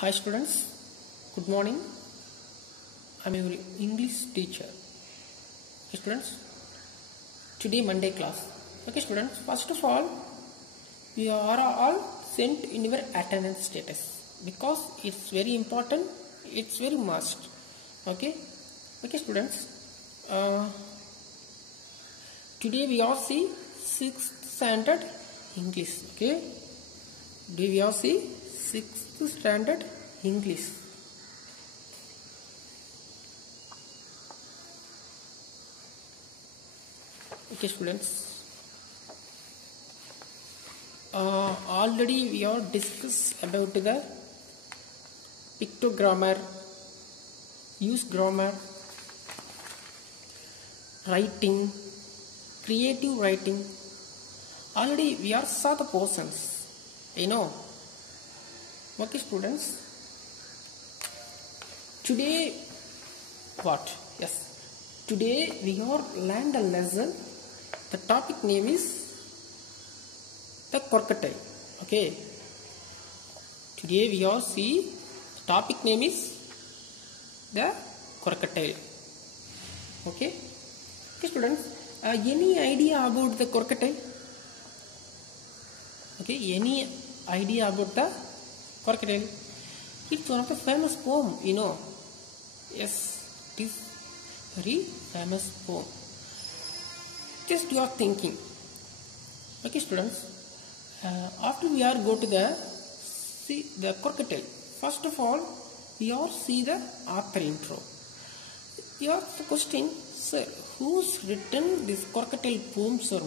Hi students, good morning. I am your English teacher. Okay students, today Monday class. Okay students, first of all, you are all sent in your attendance status because it's very important, it's very must. Okay students, today we all see 6th standard English. Okay, today we all see 6th standard English. Okay students, already we have discussed about the pictogrammar, use grammar, writing, creative writing. Already we are saw the portions, Okay students, today what? Yes, today we are learned a lesson. The topic name is the crocodile. Okay, today we all see the topic name is the crocodile. Okay students, any idea about the crocodile? Okay, any idea about the crocodile? It's one of the famous poem, Yes, it is very famous poem. Just you are thinking. Okay students, after we are go to see the crocodile. First of all, we are see the author intro. You ask the question, sir, who's written this crocodile poem, sir?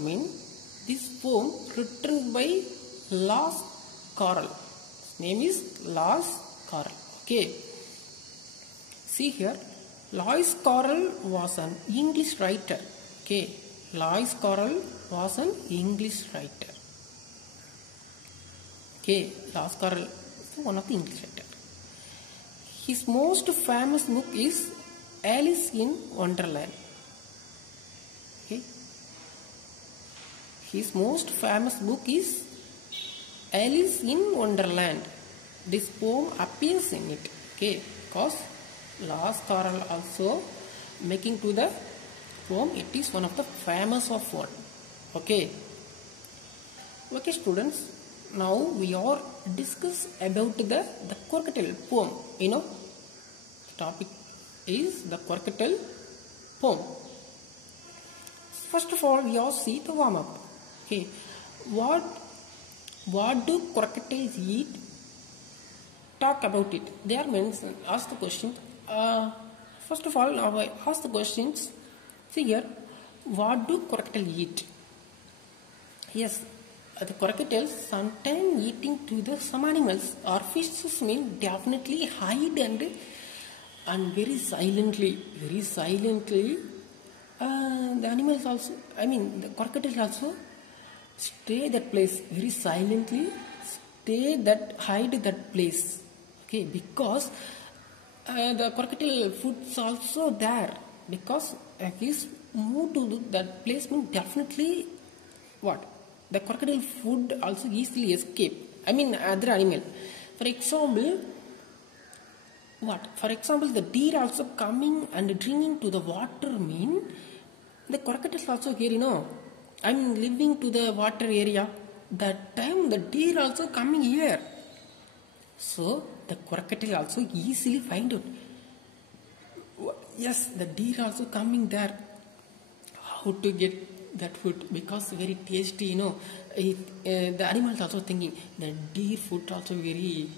This poem written by Lewis Carroll. His name is Lewis Carroll. Okay, see here, Lewis Carroll was an English writer. Okay, Lewis Carroll was an English writer. Okay, Lewis Carroll is one of the English writer. His most famous book is Alice in Wonderland. Okay, his most famous book is Alice in Wonderland. This poem appears in it. Okay, because Lewis Carroll also making to the poem, it is one of the famous of one. Okay students, now we are discuss about the crocodile poem. The topic is the crocodile poem. First of all, we all see the warm up. Okay, what do crocodiles eat? Talk about it. They are mentioned. Ask the question. First of all, now I ask the questions. See here, what do crocodiles eat? Yes, the crocodiles sometimes eating to the some animals or fishes definitely hide and very silently. The animals also, the crocodiles also stay that place very silently. Hide that place. Okay, because the crocodile food's also there. Because he's moved to that place definitely what? The crocodile food also easily escape. Other animal. For example, what? For example, the deer also coming and drinking to the water the crocodiles also here, living to the water area. That time the deer also coming here. So the crocodile also easily find out. Yes, the deer also coming there. How to get that food? Because very tasty, the animals also thinking the deer food also very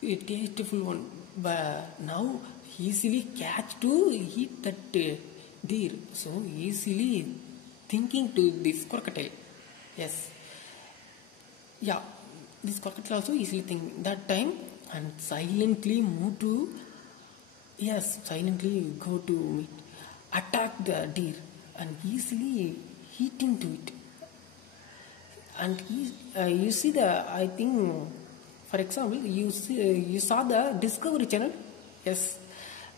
tasteful one. But now easily catch to eat that deer. So easily thinking to this crocodile. Yes. Yeah, this crocodile also easily thinking that time and silently move to, silently go to attack the deer and easily eating to it. And you see I think, for example, you saw the Discovery Channel. Yes,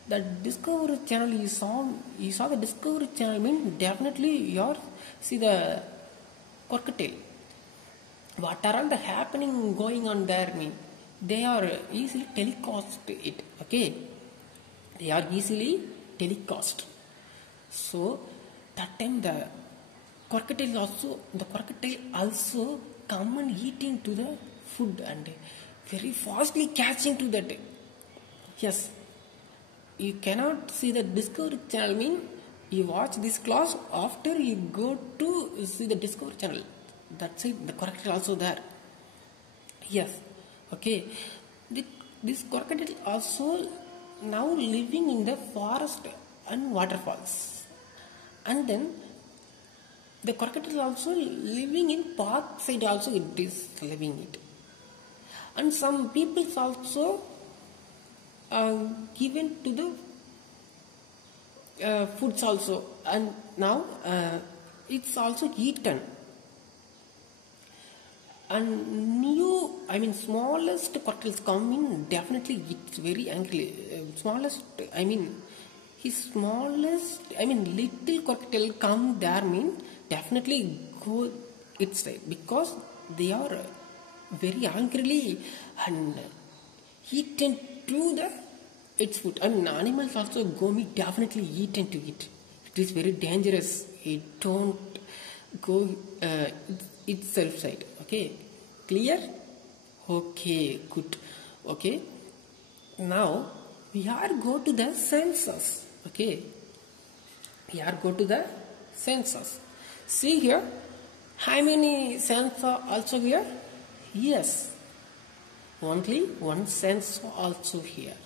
the Discovery Channel you saw the Discovery Channel definitely you see the crocodile. what are all the happening going on there mean they are easily telecast it. Okay, they are easily telecast. So that time the crocodile also come and eat into the food and very fastly catching to that. Yes, you cannot see the Discovery Channel mean you watch this class after you go to see the Discovery Channel. That's it, the crocodile also there. Yes, okay. This crocodile also now living in the forest and waterfalls, and then the crocodile also living in park side also it is living it, and some people also given to the foods also, and now it's also eaten. And new, I mean smallest crocodiles come in, definitely it's very angry. Smallest, I mean his smallest, I mean little crocodile come there mean definitely go its side, because they are very angrily and eaten to the its food. I mean animals also go me definitely eat into it. It is very dangerous. It don't go itself side. Okay, clear? Okay, good. Okay, now we are go to the senses. Okay, we are go to the senses. See here, how many senses are also here? Yes, only one sense also here.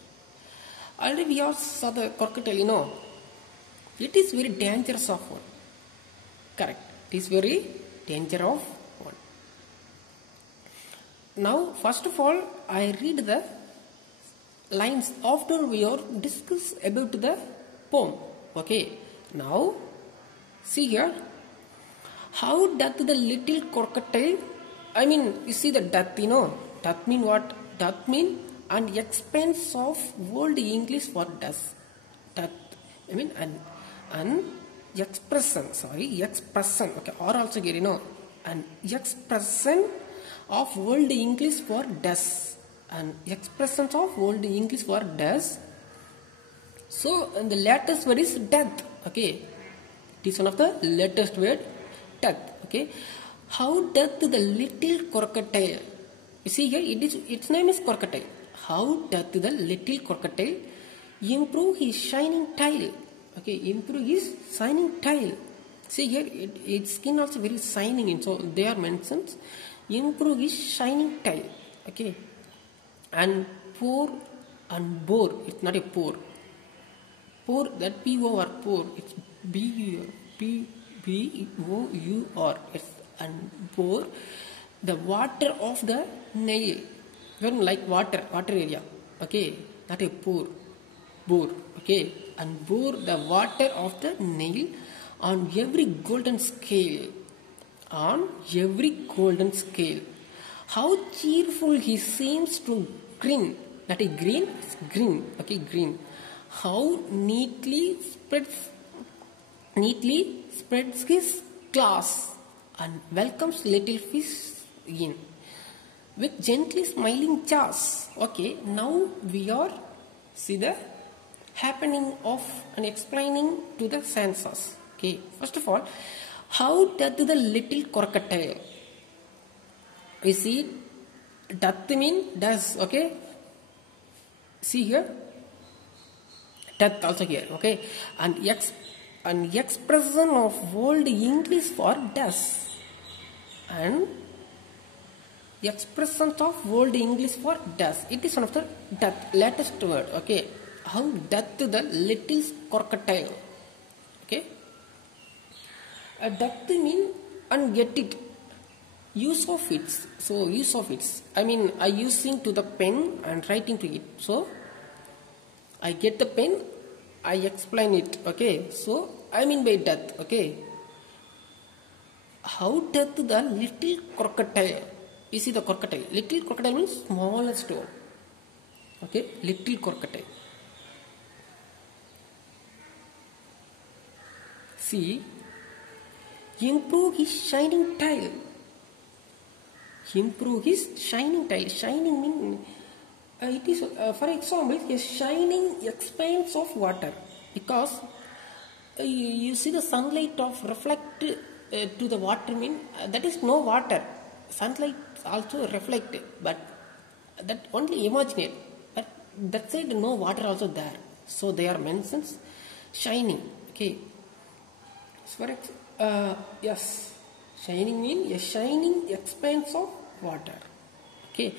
Already we also saw the crocodile, you know. It is very dangerous of one. Correct. It is very dangerous of one. Now, first of all, I read the lines after we are discuss about the poem. Okay. Now, see here. How doth the little crocodile, I mean, you see the death, you know. Death mean what? Death mean an expense of old English for does. Death, I mean, an expression, okay, or also here, you know, an expression of old English for does, an expression of old English for does. So, and the latest word is death. Okay, it is one of the latest word, death. Okay, how doth the little crocodile? You see here, its name is crocodile. How doth the little crocodile improve his shining tail? Okay, improve his shining tail. See here, its skin also very shining, and so they are mentioned. Improve his shining tail. Okay, and pour and bore. It's not a pour. Pour, that P-O-R, pour. It's B-O-U-R. Yes, and pour the water of the nail. When like water area. Okay, not a pour. Bore. Okay, and bore the water of the nail on every golden scale. On every golden scale. How cheerful he seems to grin. Not a green, it's green. Okay, green. How neatly spreads his claws and welcomes little fish in with gently smiling jaws. Okay, now we are see the happening of and explaining to the senses. Okay, first of all, how doth the little crocodile? You see, doth mean does. Okay, see here, doth also here. Okay, and an expression of old English for does, and expressions of old English for does. It is one of the latest word. Okay, how doth the little crocodile? Okay, doth mean and get it. Use of it. So use of it. I mean, I using to the pen and writing to it. So I get the pen, I explain it. Okay, so I mean by death. Okay, how doth the little crocodile? You see the crocodile. Little crocodile means smallest one. Okay, little crocodile. See, improve his shining tail. Improve his shining tile. Shining means it is, for example, a shining expanse of water, because you see the sunlight of reflect to the water mean that is no water. Sunlight also reflect, but that only imaginary. But that side no water also there. So they are mentioned shining. Okay. So yes, shining means a shining expanse of water. Okay.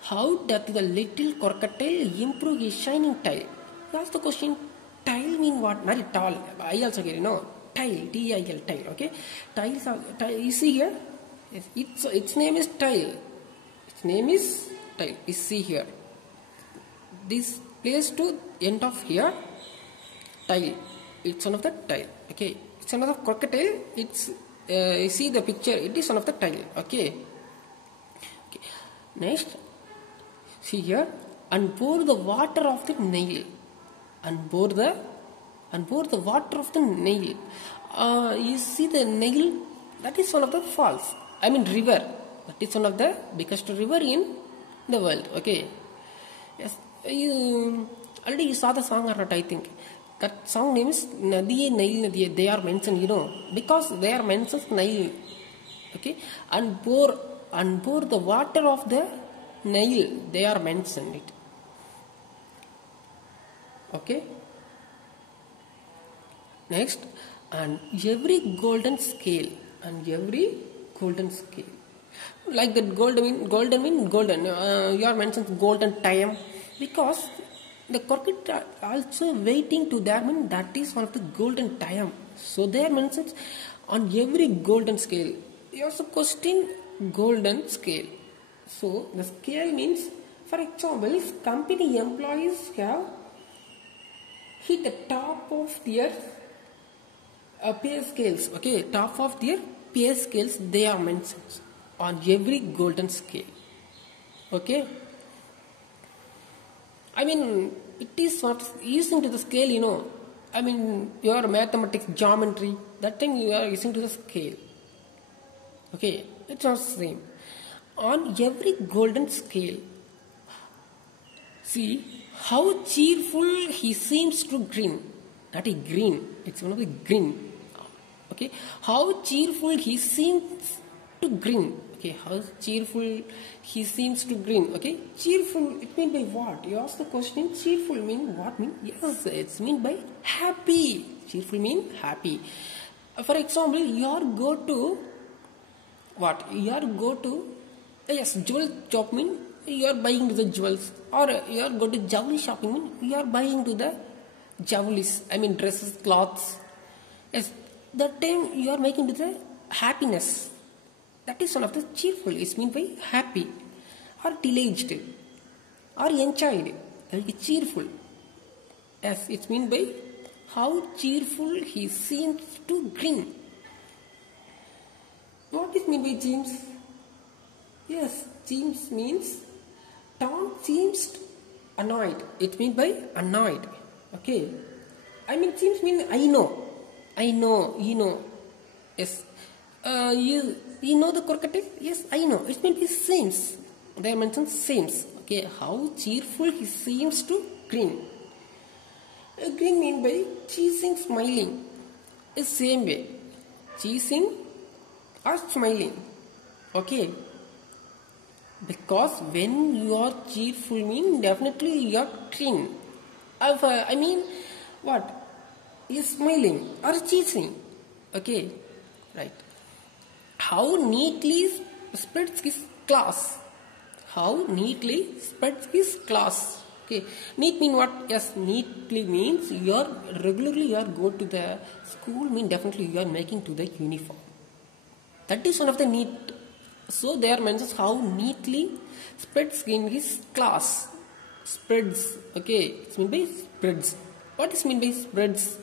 How does the little crocodile improve his shining tile? You ask the question. Tile mean what? Not tall. I also get tile. T-I-L, tile. Okay. Tiles are tile. You see here. Its name is tile. Its name is tile. You see here. This place to end of here. Tile. It's one of the tile. Okay. It's another crocodile. It's you see the picture. It is one of the tile. Okay. Okay. Next. See here, and pour the water of the Nile, and pour the water of the Nile. You see the Nile, that is one of the falls. I mean river. That is one of the biggest river in the world. Okay. Yes. Already you saw the song or not? I think that song name is Nadiye Nile Nadiye. They are mentioned, because they are mentioned Nile. Okay, and pour the water of the Nile, they are mentioned it. Okay. Next, and every golden scale, like that golden golden. You are mentioned golden time, because the cricket are also waiting to that mean that is one of the golden time. So they are mentioned on every golden scale. You also question golden scale. So the scale means, for example, if company employees have hit the top of their pay scales, okay, top of their pay scales, they are mentioned on every golden scale. Okay. I mean, it is not using to the scale, I mean, your mathematics, geometry, that thing you are using to the scale. Okay, it's not the same. On every golden scale, see how cheerful he seems to grin. That is green. It's one of the green. Okay, how cheerful he seems to grin. Okay, how cheerful he seems to grin. Okay, cheerful, it means by what? You ask the question, cheerful mean what mean? Yes, it's mean by happy. Cheerful mean happy. For example, you are go to what? You are go to yes, jewel shop mean you are buying to the jewels, or you are go to jewelry shopping mean you are buying to the jewelries. I mean dresses, clothes. Yes, that time you are making to the happiness. That is one of the cheerful. It's mean by happy, or delighted, or enjoyed. That is cheerful. Yes, it's mean by how cheerful he seems to grin. What is mean by James? Yes, James means Tom seems annoyed. It means by annoyed. Okay. I mean James means I know. Yes. You know the crocodile? Yes, I know. It means he seems. They mentioned seems. Okay. How cheerful he seems to grin. Grin means by cheesing, smiling. The same way. Cheesing or smiling. Okay. Because when you are cheerful mean definitely you are clean. I mean what? Is smiling or cheesing. Okay. Right. How neatly spreads his class. How neatly spreads his class. Okay. Neat mean what? Yes, neatly means you are regularly go to the school mean definitely you are making to the uniform. That is one of the neat. So there mentions how neatly spreads in his class. Spreads. Okay. It's mean by spreads. What is mean by spreads?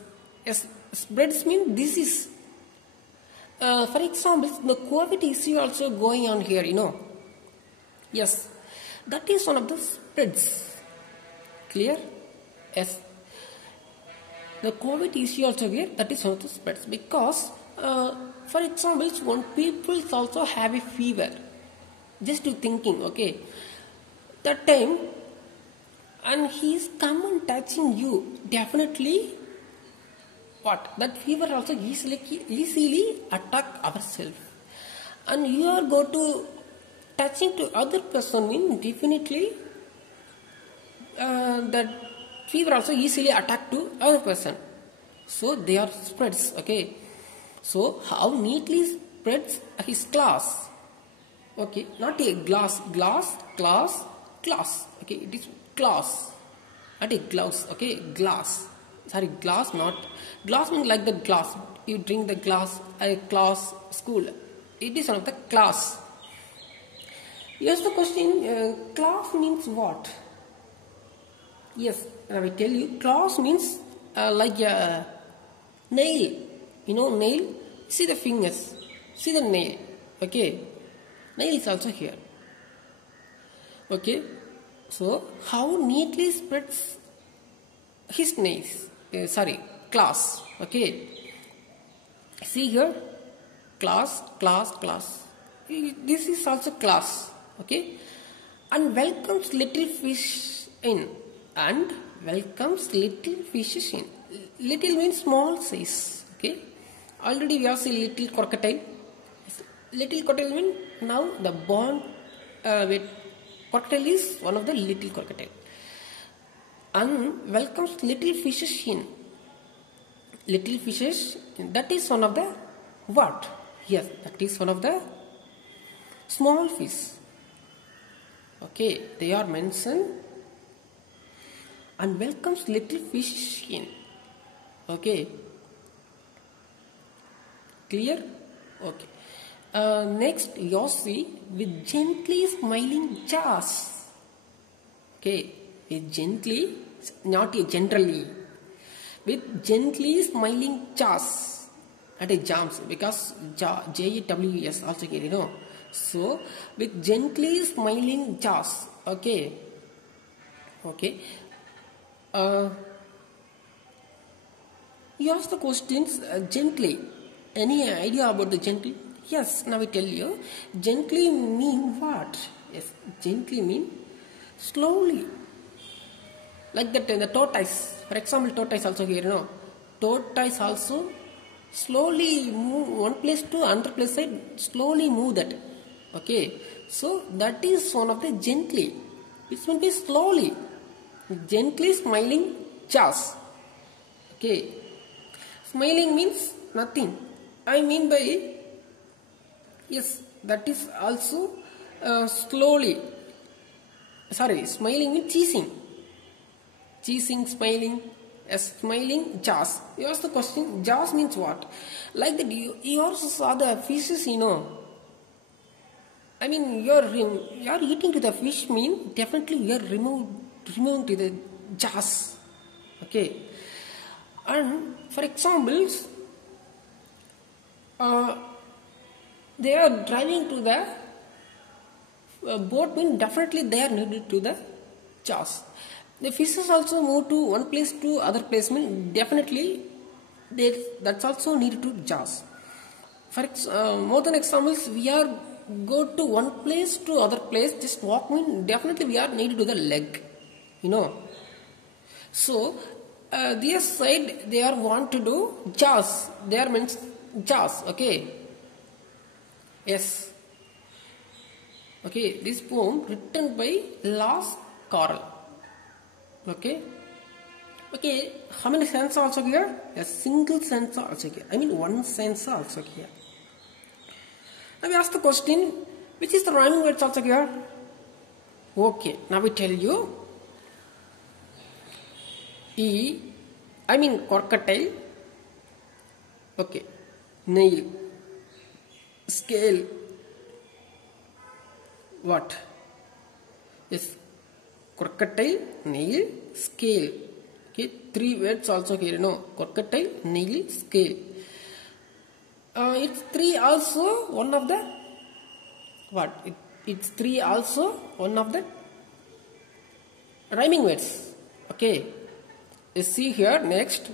Yes, spreads mean this is. For example, the COVID issue also going on here, Yes, that is one of the spreads. Clear? Yes. The COVID issue also here, that is one of the spreads. Because, for example, when people also have a fever, just to thinking, okay. That time, and he's come and touching you, definitely what? That fever also easily attack ourselves. And you are go to touching to other person mean definitely that fever also easily attack to other person. So they are spreads, okay. So how neatly spreads his class, okay, not a glass, okay, it is glass, not a glass, okay, glass, sorry, glass, not glass means like the glass you drink the glass, a class school, it is one of the class. Here's the question, class means what? Yes, I will tell you, class means like a nail, you know, nail, see the fingers, see the nail, okay, nail is also here, okay. So how neatly spreads his nails, class, okay, see here, class, this is also class, okay. And welcomes little fish in, and welcomes little fishes in. Little means small size, okay. Already we have seen little crocodile. Little crocodile means now the born with crocodile is one of the little crocodile. And welcomes little fishes in. Little fishes, that is one of the what? Yes, that is one of the small fish. Okay, they are mentioned. And welcomes little fish in. Okay, clear? Okay. Next, Yossi with gently smiling jaws. Okay, with gently, not generally. With gently smiling jaws. Not a jams, because J-A-W-S also here, you know. So, with gently smiling jaws. Okay. Okay. You ask the questions gently. Any idea about the gently? Yes, now I tell you. Gently mean what? Yes, gently mean slowly. Like that, the tortoise. For example, tortoise also here, you know. Tortoise also slowly move one place to another place side. Slowly move that. Okay. So that is one of the gently. It will be slowly. Gently smiling jaws. Okay. Smiling means nothing. I mean by, yes, that is also slowly. Sorry, smiling means cheesing. Cheesing, smiling. Yes, smiling, jaws. You ask the question, jaws means what? Like that, you also saw the fishes, you know. I mean, you are eating to the fish mean definitely you are removing to the jaws. Okay. And for examples, they are driving to the boat mean definitely they are needed to the jaws. The fishes also move to one place to other place mean definitely that's also needed to jaws. For more than examples, we are go to one place to other place, just walk mean definitely we are needed to the leg, you know. So this side they are want to do jaws. There means jaws. Okay. Yes. Okay. This poem written by Lewis Carroll. Okay. Okay. How many sentences also here? A single sentence also here. I mean one sentence also here. Now we ask the question, which is the rhyming words also here? Okay. Now we tell you. Crocodile, okay, nail, scale, what? Yes, crocodile, nail, scale. Okay, 3 words also here, you know, crocodile, nail, scale. It's 3 also one of the, what? It's 3 also one of the rhyming words. Okay. You see here next,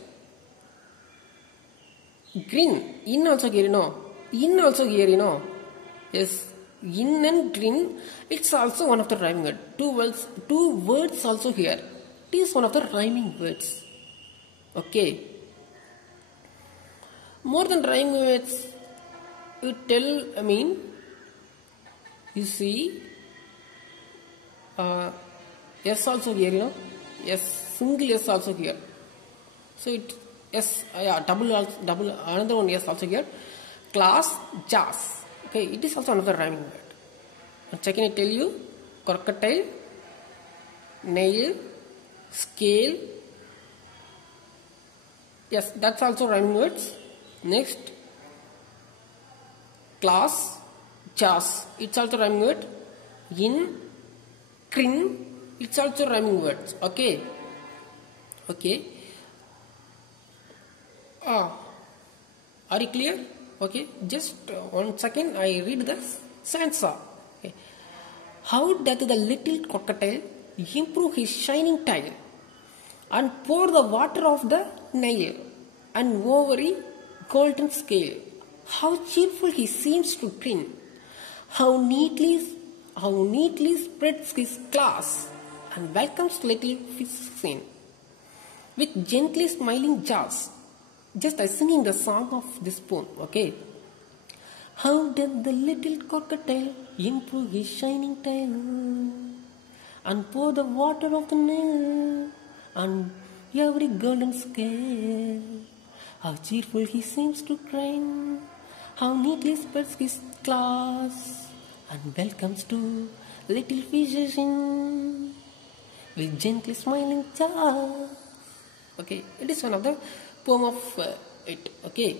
green, in also here, you know, in also here, you know, yes, In and grin, it's also one of the rhyming words. Two words also here. It is one of the rhyming words. Okay. More than rhyming words, you see, yes also here, yes, single yes also here. So it, yes, double, another one yes also here. Class, jazz. Okay, it is also another rhyming word. And second I tell you, crocodile, nail, scale. Yes, that's also rhyming words. Next, class, jazz. It's also rhyming word. In, crin. It's also rhyming words. Okay. Okay. Are you clear? Okay. Just 1 second. I read the stanza. Okay. How doth the little crocodile improve his shining tail and pour the water of the Nile and over a golden scale? How cheerful he seems to grin! How neatly spreads his claws and welcomes little fish in with gently smiling jaws. Just I singing the song of this poem. Okay. How did the little crocodile improve his shining tail and pour the water of the Nile on every golden scale? How cheerful he seems to grin! How neatly spreads his claws and welcomes to little fishes in with gently smiling jaws. Okay, it is one of the poem of it. Okay,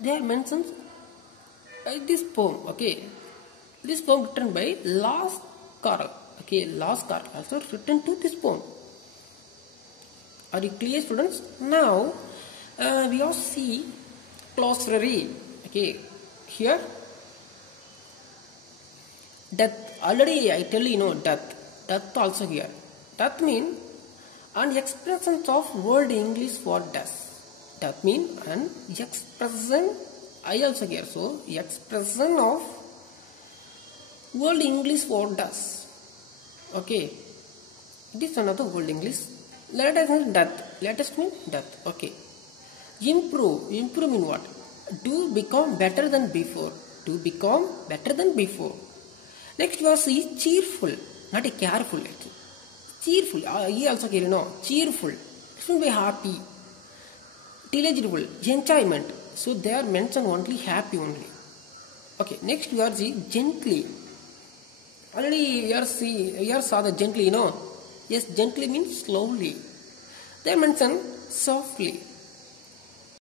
they are mentioned this poem. Okay, this poem written by Lars Carl. Okay, Lars Carl also written to this poem. Are you clear, students? Now we all see glossary. Okay, here death. Already I tell you, death. Death also here. Death means an expression of word English for death. Death means an expression. I also here. So expression of word English for death. Okay. It is another word English. Let us mean death. Let us mean death. Okay. Improve. Improve mean what? To become better than before. To become better than before. Next was is cheerful, not a careful. Cheerful. He also here, cheerful. It will be happy. Diligentful, enjoyment. So they are mentioned only happy only. Okay. Next we are see gently. Already you saw the gently, Yes, gently means slowly. They mention softly.